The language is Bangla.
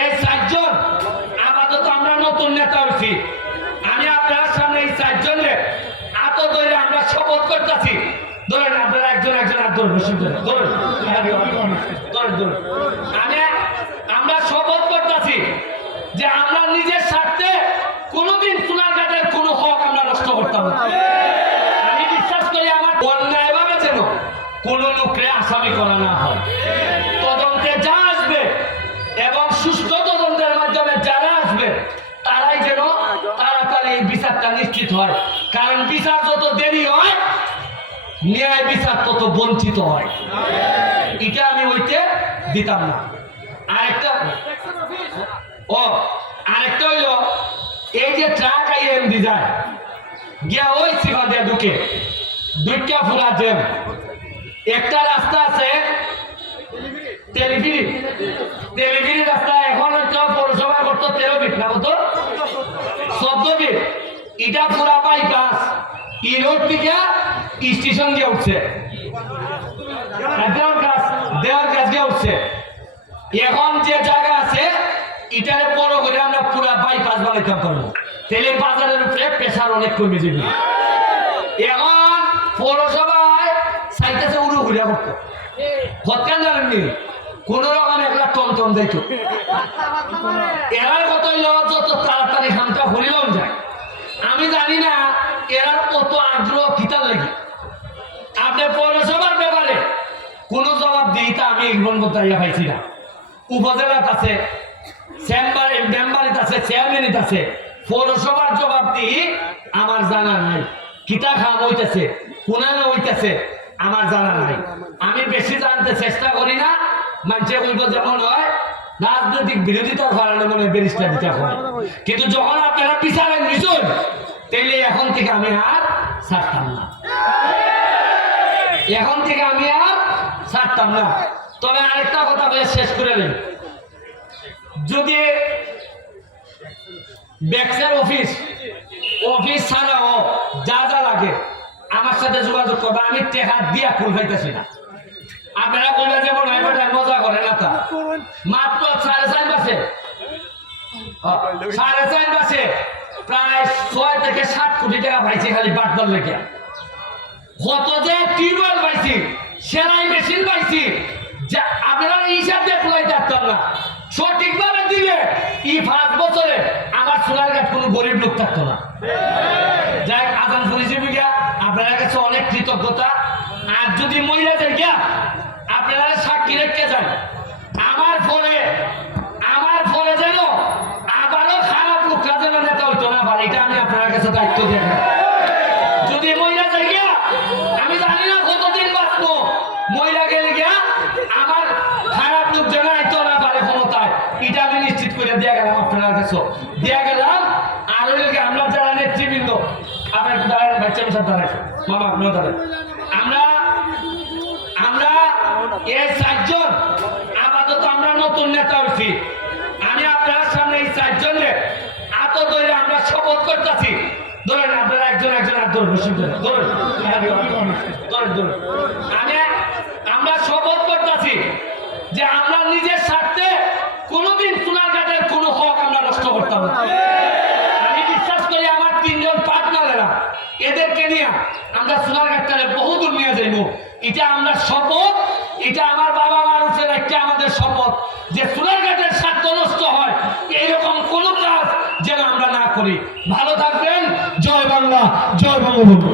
এই চারজন, আপাতত আমরা নতুন নেতা হয়েছি। আমি আপনার সামনে এই চারজনে আত ধরে আমরা শপথ করতেছি। ধরেন আপনারা একজন একজন ধরুন বসুন ধরেন, ধরুন। আমি, আমরা শপথ করতেছি যে আমরা নিজের স্বার্থে কোনোদিন সোনারঘাটের কোনো হক আমরা নষ্ট করতাম না। আমি বিশ্বাস করি আমার অন্যায়ভাবে যেন কোন লোককে আসামি করা না হয়। নিশ্চিত হয়। কারণ বিচার যত দেরি হয়, ন্যায় বিচার তত বঞ্চিত হয়। এটা আমি ওইতে দিতাম না। আরেকটা ও, আরেকটা হইল, এই যে ট্রাক আইএম দি যায়, গিয়া ওই সিফা দিয়ে ঢুকে, দুইটা ফুলা জ্যাম একটা রাস্তা আছে তেলিফিরি তেলিফিরি রাস্তা এখন হচ্ছে এটা পুরা বাইপাস ই রোড থেকে স্টেশন দিয়ে উঠছে। দেওয়ার কাজ দিয়ে উঠছে। এখন যে জায়গা আছে, এটারে বড় করে আমরা পুরা বাইপাস বানাইতে পারব। তেলে বাজারের উপরে প্রেশার অনেক কমে যাবে। এখন পৌরসভায় সাইতেছে উড়ু ঘুরিয়া করতো হত্যা জানেননি কোন রকম একলা টমটম দিত। এরার কত যত তাড়াতাড়ি খামটা হরিলাম যায় আমি জানি না এরার কত আগ্রহ কিতার লেগে। আপনি পৌরসভার ব্যাপারে কোনো জবাব দিই তা আমি এগুলোর মধ্যে ইয়া পাইছি না। উপজেলাত আছে, চেম্বার মেম্বারিত আছে, চেয়ারম্যানিত আছে। পৌরসভার জবাব দিই, আমার জানা নাই। কিতা খাম হইতেছে কোনানো হইতেছে, আমার জানা নাই। আমি বেশি জানতে চেষ্টা করি না, মানুষে বলব যেমন হয়, রাজনৈতিক বিরোধিতার কারণে মনে হয় ব্যারিস্টার দিতে হয়। কিন্তু যখন আপনারা বিচারের নিচুন তাইলে এখন থেকে আমি আর ছাড়তাম না। এখন থেকে আমি আর ছাড়তাম না। তবে আরেকটা কথা বলে শেষ করে নেন যদি ব্যাক্সের অফিস অফিস ছাড়াও যা যা লাগে, আমার সাথে যোগাযোগ করবে আমি টেকা দিয়া ফুল পাইতেছি না। আপনারা বলে যেমন হয় বেটা মজা করে না তা। মাত্র সাড়ে চার মাসে। সাড়ে চার মাসে থেকে সাত কোটি টাকা পাইছি খালি বাটবার লেগে। কত যে টিউবওয়েল পাইছি, সেলাই মেশিন পাইছি, যা আপনারা হিসাব দিয়ে থাকতাম না। সঠিকভাবে দিলে এই পাঁচ বছরে আমার সোনার ঘাট কোনো গরিব লোক থাকতো না। যাই আজান গিয়া আপনার কাছে অনেক কৃতজ্ঞতা। আর যদি মহিলা যাই গিয়া আপনারা সাক্ষী রেখে যান আমার ফলে আমার ফলে যেন আবারও খারাপ লোকরা যেন নেতা হইতো না পারে এটা আমি আপনার কাছে দায়িত্ব দিয়ে রাখি। যদি মহিলা যাই গিয়া, আমি জানি না কতদিন বাঁচবো। মহিলা গেলে গিয়া আমার খারাপ লোক যেন আইতো না পারে ক্ষমতায়, এটা আমি নিশ্চিত করে দিয়ে গেলাম আপনার কাছে। দিয়ে গেলাম, আর ওই লোকে আমরা যারা নেতৃবৃন্দ, আপনার একটু দাঁড়ান, বাচ্চা সব দাঁড়াই। মামা, আপনিও দাঁড়ান। আমরা আমরা এই চারজন, আপাতত আমরা নতুন নেতা হয়েছি। আমি আপনার সামনে এই চারজনে আত ধরে আমরা শপথ করতেছি। ধরেন আপনারা একজন একজন হাত ধরুন ধরুন ধরেন আমি আমরা শপথ করতেছি যে আমরা নিজের স্বার্থে কোনোদিন হক আমরা নষ্ট করতাম না। আমি বিশ্বাস করি আমার তিনজন পার্টনারেরা এদেরকে নিয়ে আমরা নিয়ে যাইব। এটা আমরা শপথ, এটা আমার বাবা মানুষের একটা আমাদের শপথ যে সোনারঘাটের স্বার্থ নষ্ট হয়, এইরকম কোনো কাজ যেন আমরা না করি। ভালো থাকবেন। জয় বাংলা জয় বঙ্গবন্ধু।